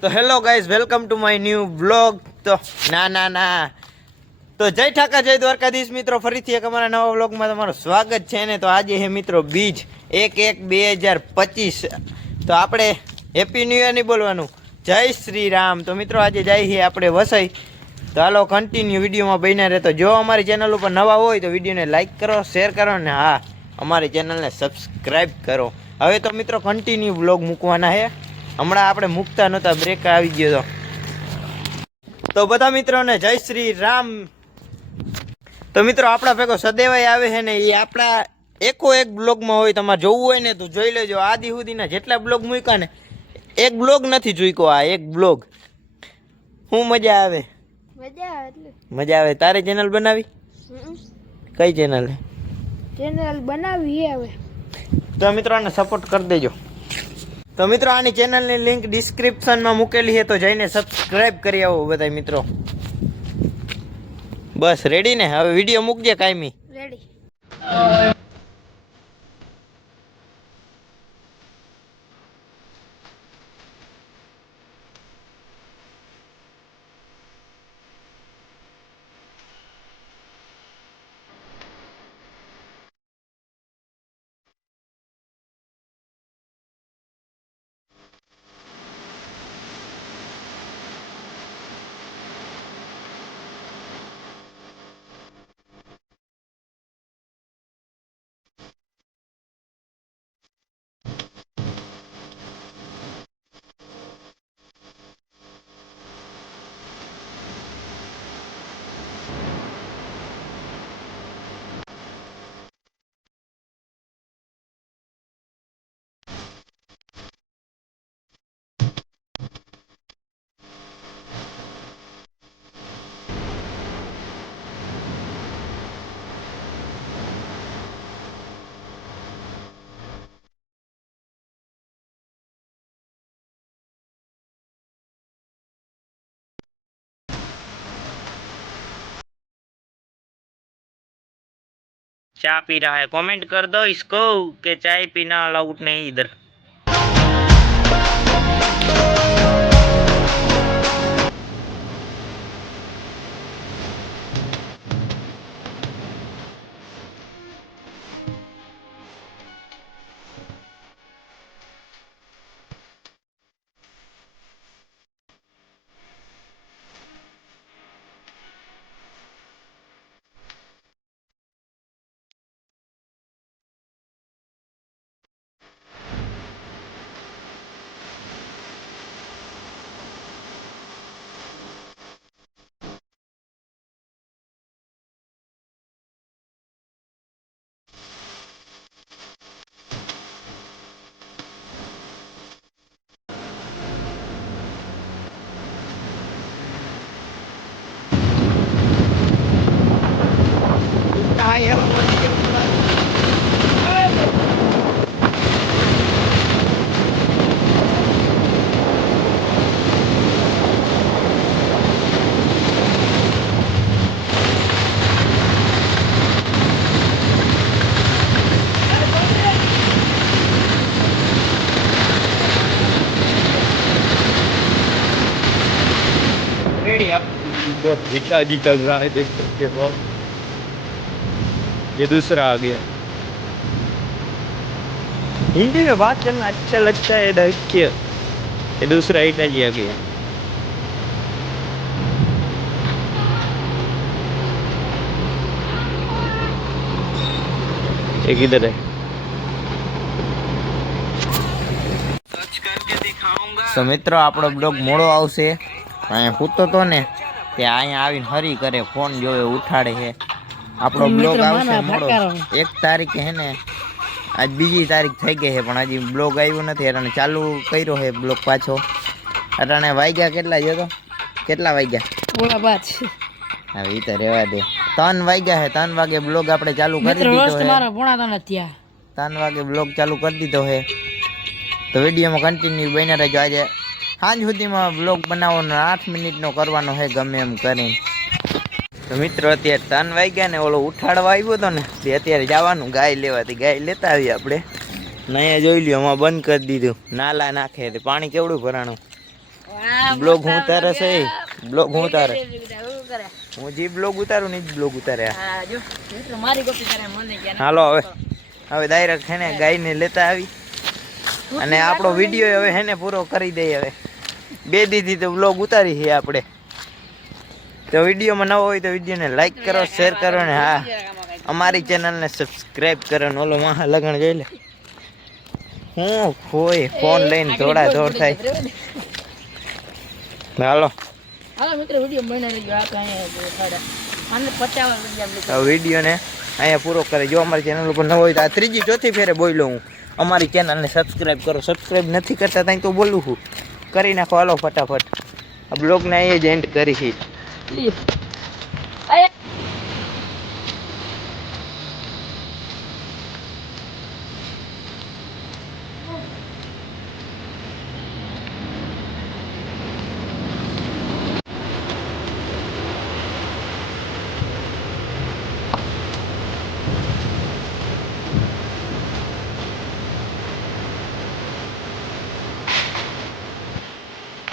તો hello guys, welcome to my new blog તો ના ના ના. તો જય ઠાકા જય દ્વારકાધીશ મિત્રો. ફરીથી એક અમારા નવા બ્લોગમાં તમારું સ્વાગત છે ને તો આજે હે મિત્રો બીજ એક એક બે હજાર પચીસ. તો આપણે હેપી ન્યૂ યર નહીં બોલવાનું. જય શ્રી રામ. તો મિત્રો આજે જાય છે આપણે વસાઈ. તો હાલો કન્ટિન્યુ વિડીયોમાં બન્યા રહેતો જો અમારી ચેનલ ઉપર નવા હોય તો વિડીયોને લાઇક કરો શેર કરો ને હા, અમારી ચેનલને સબસ્ક્રાઈબ કરો. હવે તો મિત્રો કન્ટિન્યુ બ્લોગ મૂકવાના છે હમણાં આપણે મૂકતા નહોતા બ્રેક આવી ગયો તો. તો બધા મિત્રોને જય શ્રી રામ. તો મિત્રો આપણા ભેગો સદેવાય આવે છે ને એ આપણા એકો એક બ્લોગમાં હોય તમારે જોવું હોય ને તો જોઈ લેજો. આદિ સુધીના જેટલા બ્લોગ મૂક્યા ને એક બ્લોગ નથી જોઈકો આ એક બ્લોગ. શું મજા આવે? મજા આવે એટલે. મજા આવે. તારે ચેનલ બનાવી? કઈ ચેનલ ચેનલ બનાવી હવે. તો મિત્રોને સપોર્ટ કરી દેજો. તો મિત્રો, આની ચેનલની લિંક ડિસ્ક્રિપ્શનમાં મૂકેલી છે, તો જઈને સબસ્ક્રાઇબ કરી આવો બધા મિત્રો. બસ રેડી ને? હવે વીડિયો મૂકજે કાયમી. રેડી चाय पी रहा है कमेंट कर दो इसको कि चाय पीना अलाउड नहीं इधर बहुत भिखारी चल रहा है देख सकते हो आप। ये दूसरा आ गया हिंदी में बात करना अच्छा लगता है दैत्य ये दूसरा इटाली आ गया एक इधर है તો મિત્રો આપણો બ્લોગ મોડો આવશે અહીંયા સૂતો તો ને તે અહીંયા આવીને હરી કરે ફોન જોવે ઉઠાડે છે. આપણો બ્લોગ આવશે મોડો. એક તારીખ હે ને આજ બીજી તારીખ થઈ ગઈ છે પણ હજી બ્લોગ આવ્યો નથી એટલે ચાલુ કર્યો છે બ્લોગ પાછો. અટાણે વાગ્યા કેટલા જતો કેટલા વાગ્યા? બાદ. હવે એ તો રેવા દે. ત્રણ વાગ્યા છે ત્રણ વાગે બ્લોગ આપણે ચાલુ કરી દીધો છે. મારો પોણા નથી ત્રણ વાગે બ્લોગ ચાલુ કરી દીધો છે. તો વિડીયોમાં કન્ટિન્યુ બન્યા રહેજો આજે. સાંજ સુધીમાં બ્લોગ બનાવવાનો આઠ મિનિટનો કરવાનો છે ગમે એમ કરીને. તો મિત્રો અત્યારે ત્રણ વાગ્યા ને ઓલો ઉઠાડવા આવ્યો હતો ને તે અત્યારે જવાનું ગાય લેવાથી ગાય લેતા આવીએ આપણે. નહીં જોઈ લ્યો આમાં બંધ કરી દીધું. નાલા નાખે તે પાણી કેવડું ભરાણું? બ્લોગ હું તારે છે. બ્લોગ હું તારે હું જે બ્લોગ ઉતારું ને જ બ્લોગ ઉતારે. હાલો હવે. હવે ડાયરેક્ટ છે ને ગાયને લેતા આવી. અને આપણો વીડિયો હવે હેને પૂરો કરી દઈએ હવે. બે દીધી તો બ્લોગ ઉતારી છે આપણે. તો વિડીયોમાં નવો હોય તો વિડીયોને લાઈક કરો શેર કરો ને હા. અમારી ચેનલને સબસ્ક્રાઈબ કરો ને ઓલો મહા લગ્ન જોઈ લે. હું કોઈ ફોન લઈને દોડા દોડ થાય. હાલો. હાલો મિત્રો વીડિયો વિડીયોને અહીંયા પૂરો કરે. જો અમારી ચેનલ ઉપર ન હોય તો આ ત્રીજી ચોથી ફેરે બોલ્યો હું. અમારી ચેનલને સબસ્ક્રાઇબ કરો. સબસ્ક્રાઈબ નથી કરતા ત્યાં તો બોલું છું. કરી નાખો હાલો ફટાફટ. આ બ્લોગને અહીંયા જ એન્ડ કરી છે.